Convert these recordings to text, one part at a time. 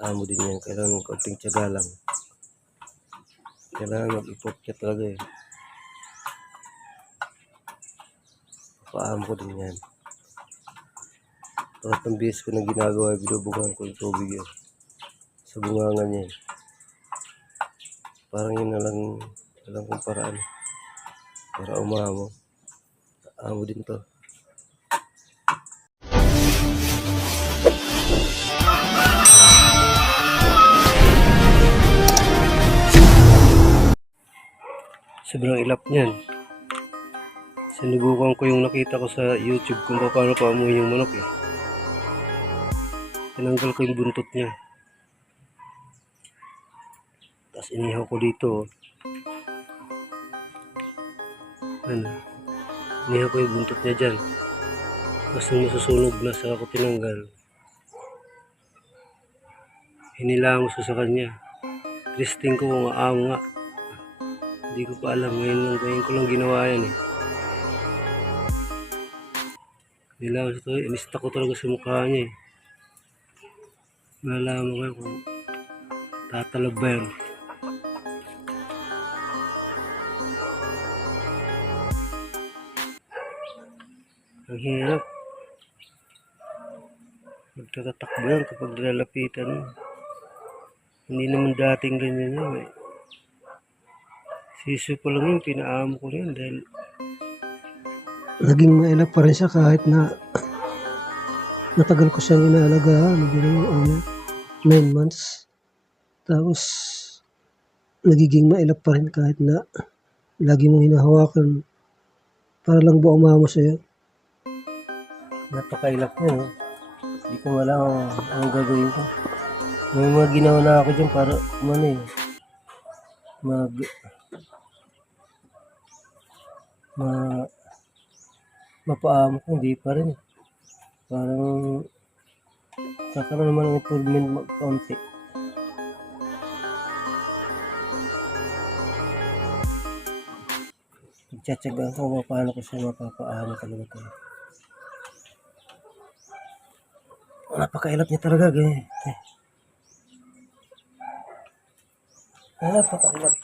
Amo din yan. Kailangan ng konting tiyaga lang. Kailangan mag-ipot ka talaga eh. Paamo ko din yan. Lahat ng beses ko na ginagawa, binubugan ko yung tubig yun. Sa bungangan niya eh. Parang yun na lang kong paraan. Para umamo. Amo din to. Sobrang ilap niyan. Sinubukan ko yung nakita ko sa YouTube kung paano paamuin yung manok eh. Tinanggal ko yung buntot niya. Tapos inihaw ko dito. Ano? Inihaw ko yung buntot niya dyan. Tapos nung nasusunog na sa ako tinanggal, hinilamos ko sa kanya. Testing ko kung aamo nga. Hindi ko pa alam. Ngayon ko lang ginawa yan eh. Nilamos ito. Inista ko talaga sa mukha niya eh. Nalaman ko kung tatalab ba yan. Ang hirap. Magtatatakbo yan kapag nilalapitan mo. Hindi naman dating ganyan yun eh. Siso pa lang yun, pinaamo ko rin dahil naging mailap pa rin siya kahit na matagal ko siyang inaalagaan. Hindi naman 9 months. Tapos nagiging mailap pa rin kahit na lagi mong hinahawakan para lang buong mamo sa'yo. Napakailap niya, no? Hindi ko alam ang gagawin ko. May mga ginawa na ako dyan para mapaamo ko, hindi pa rin. Parang kakaroon naman ng improvement kaunti. Nagtsatsagaan ko paano ko siya mapapaamo talaga ito. Napakailap niya talaga, ganyan. Napakailap.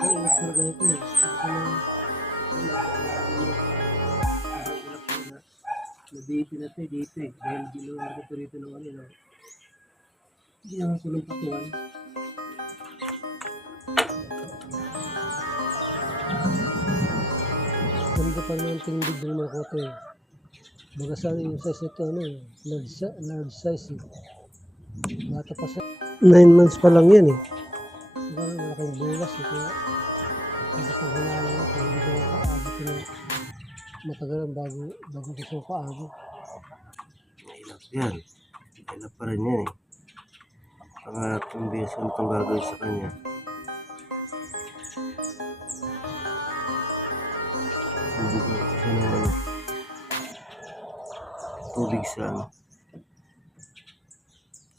Ilap talaga ito eh. Nabiti na ito dito eh. Dahil ginawa ko ito rito ng ano. Ginawa ko ng patuan. Ganda pa naman tindig ng mga koto eh. Baga sana yung size ito large size eh. Bata pa siya. 9 months pa lang yan eh. Parang malaking bulas eh. Kaya pag hinalang ako, hindi ko makaabot na matagalan bago gusto ko kaabot. Mahilap yan. Mahilap pa rin yan eh. Pangatong beses mo itong gagawin sa kanya. Bubugay ko siya ng tubig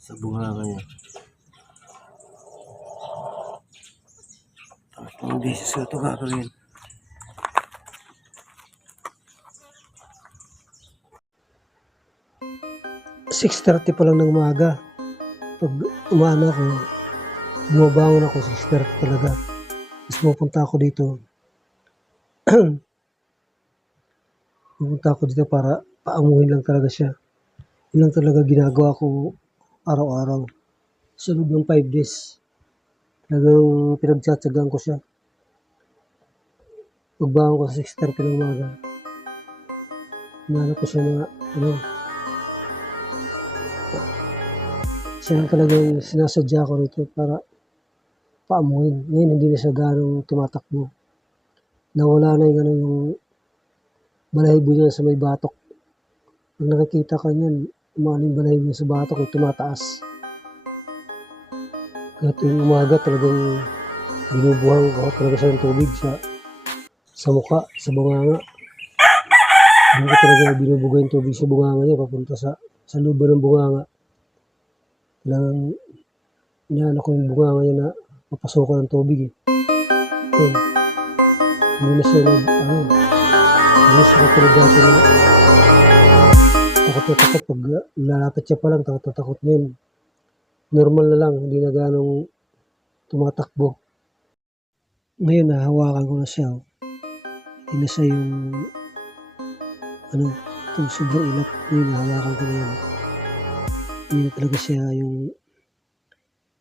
sa bunga niya. Tatlong beses ko ito gagawin. "6:30 pa lang ng umaga. Pag umaano ako, bumabangon ako 6:30 talaga. Tapos pupunta ako dito. Pupunta ako dito para paamuhin lang talaga siya. Yun lang talaga ginagawa ko araw-araw. Sa loob ng 5 days. Talagang pinagtsatsagaan ko siya. Pagbangon ko sa 6:30 ng umaga, hinanap ko siya na siya lang talagang sinasadya ko rito para paamuhin. Ngayon hindi na siya ganong tumatakbo. Nawala na yung balahibo niya sa may batok. Pag nakikita ka niyan, umaling balahibo niya sa batok, tumataas. Kaya tuwing umaga talagang binubuhang ko talaga siya ng tubig sa mukha, sa bunganga. Hindi ko talaga binubugay yung tubig sa bunganga niya papunta sa loob ng bunganga. Kailangan inaano ko yung bunganga niya na mapasokan ng tubig eh. Yun. Hindi na siya Hindi siya katulad dati na takot na takot pag lalapit siya pa lang, takot na takot na yun. Normal na lang, hindi na ganong tumatakbo. Ngayon nahahawakan ko na siya, oh. Hindi na siya yung itong sobrang ilap. Ngayon nahahawakan ko na yan. Hindi na talaga siya yung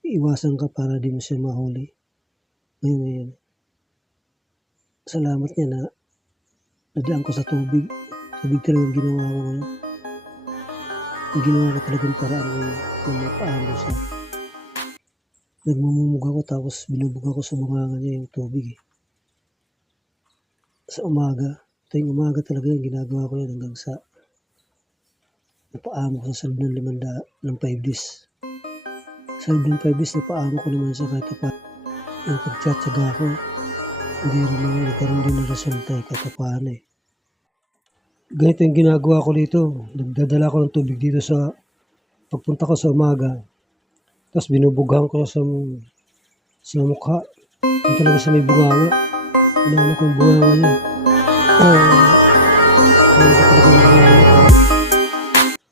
iwasan ka para di mo siya mahuli. Ngayon. Salamat niya na nadaan ko sa tubig. Tubig talagang ginawa ko ngayon. Ginawa ko talagang paraan na mapaano siya. Nagmumumug ako tapos binubog ako sa bunganga niya yung tubig, eh. Sa umaga. Tuwing umaga talaga yung ginagawa ko yan hanggang sa napaamo ko sa loob ng 5 days. Sa loob ng 5 days napaamo ko naman siya kahit pa yung pagtsatsaga ko. Hindi rin naman nagkaroon din ng resulta, kahit paano, eh. Ganito yung ginagawa ko dito. Nagdadala ko ng tubig dito sa pagpunta ko sa umaga. Tapos binubughan ko sa mukha. Yung talaga sa may bunganga. Inaano ko yung bunganga niya.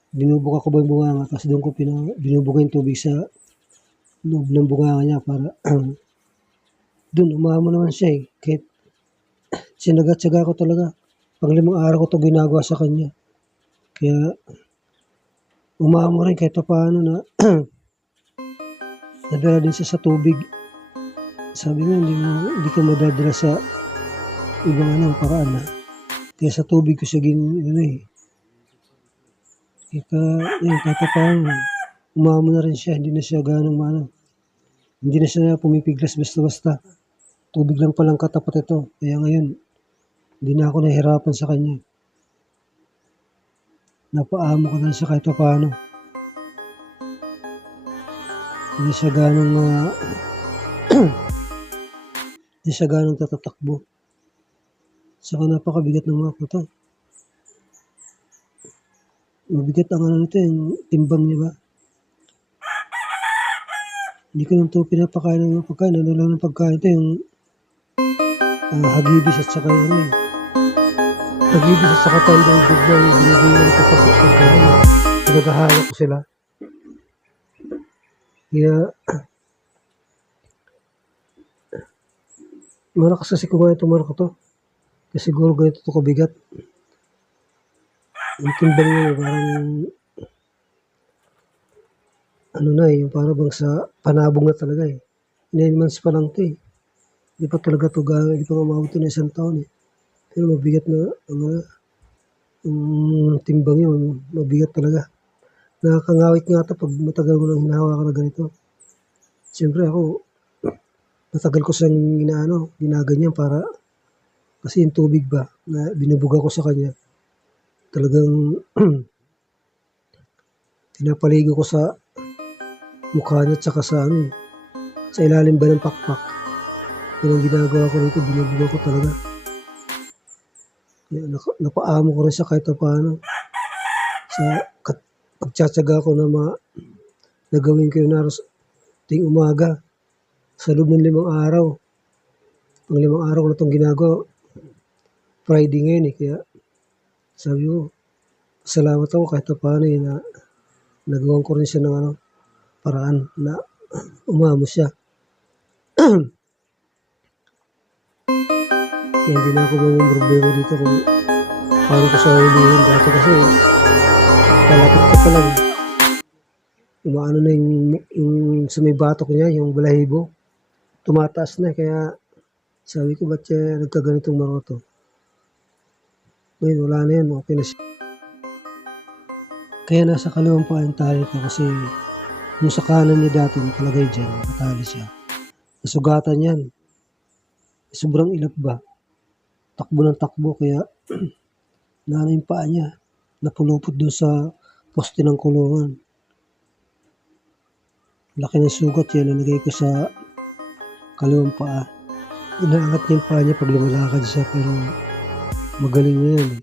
Binubuga ko ba yung bunganga. Tapos doon ko binubuga yung tubig sa loob ng bunganga niya para doon umamo naman siya, eh. Kahit sinagat-saga ko talaga. Pang 5 araw ko ito ginagawa sa kanya. Kaya umamo rin kahit paano na nadala din siya sa tubig. Sabi nga, hindi ka madadala sa ibang paraan, na. Kaya sa tubig ko siya kahit paano, umamo na rin siya. Hindi na siya hindi na siya pumipiglas basta-basta. Tubig lang palang katapat ito. Kaya ngayon, hindi na ako nahihirapan sa kanya. Napaamo ko na siya kahit paano. Hindi siya ganong tatatakbo. Saka napakabigat ng mga to. Mabigat ang nito, yung timbang niya ba? Hindi ko nang ito pinapakain ng pagkain. Ano lang ng pagkain ito, yung hagibis at saka hagibis at saka tandang bigla yung binibigyan ko pagkain. Pinagahalo ko sila. Kaya malakas kasi kumain itong manok to. Kasi siguro ganito ito kabigat. Yung timbang niya parang yung parang bang sa panabong na talaga, eh. 9 months pa lang ito, eh. Hindi pa talaga ito hindi pa umabot na 1 taon, eh. Pero mabigat na yung timbang niya, mabigat talaga. Nakakangawit nga ito pag matagal mo nang hinahawakan na ganito. Siyempre ako, matagal ko siyang ginaganyan para, kasi yung tubig ba, na binubuga ko sa kanya, talagang pinapaligo ko sa mukha niya at saka sa ilalim ba ng pakpak. Yan ang ginagawa ko rito, binubuga ko talaga. Napaamo ko rin siya kahit paano. Sa pagtsatsaga ko na gawin ko yun ting umaga. Sa loob ng 5 araw. Pang 5 araw ko na itong ginagawa. Friday ngayon, eh. Kaya sabi ko, salamat ako kahit paano, eh, na nagawan ko rin siya ng paraan na umamo siya. Kaya hindi na ako problema dito kung paano ko siya hulihin. Dati kasi palapit ko pa lang, umaano na yung sa may batok niya, yung balahibo, tumataas na. Kaya sabi ko, ba't siya nagkaganitong maroto? Ngayon wala na yan, okay na siya. Kaya nasa kaliwang pa ang tali ko kasi yung sa kanan niya dati nakalagay dyan, nakatali siya. Nasugatan yan. Sobrang ilap ba? Takbo ng takbo, kaya nana yung paa niya. Napulupot doon sa poste ng kulungan. Laki ng sugat yan, nalagay ko sa kaliwang paa. Inaangat niya yung paa niya pag lumalakad siya, pero magaling na yan, eh.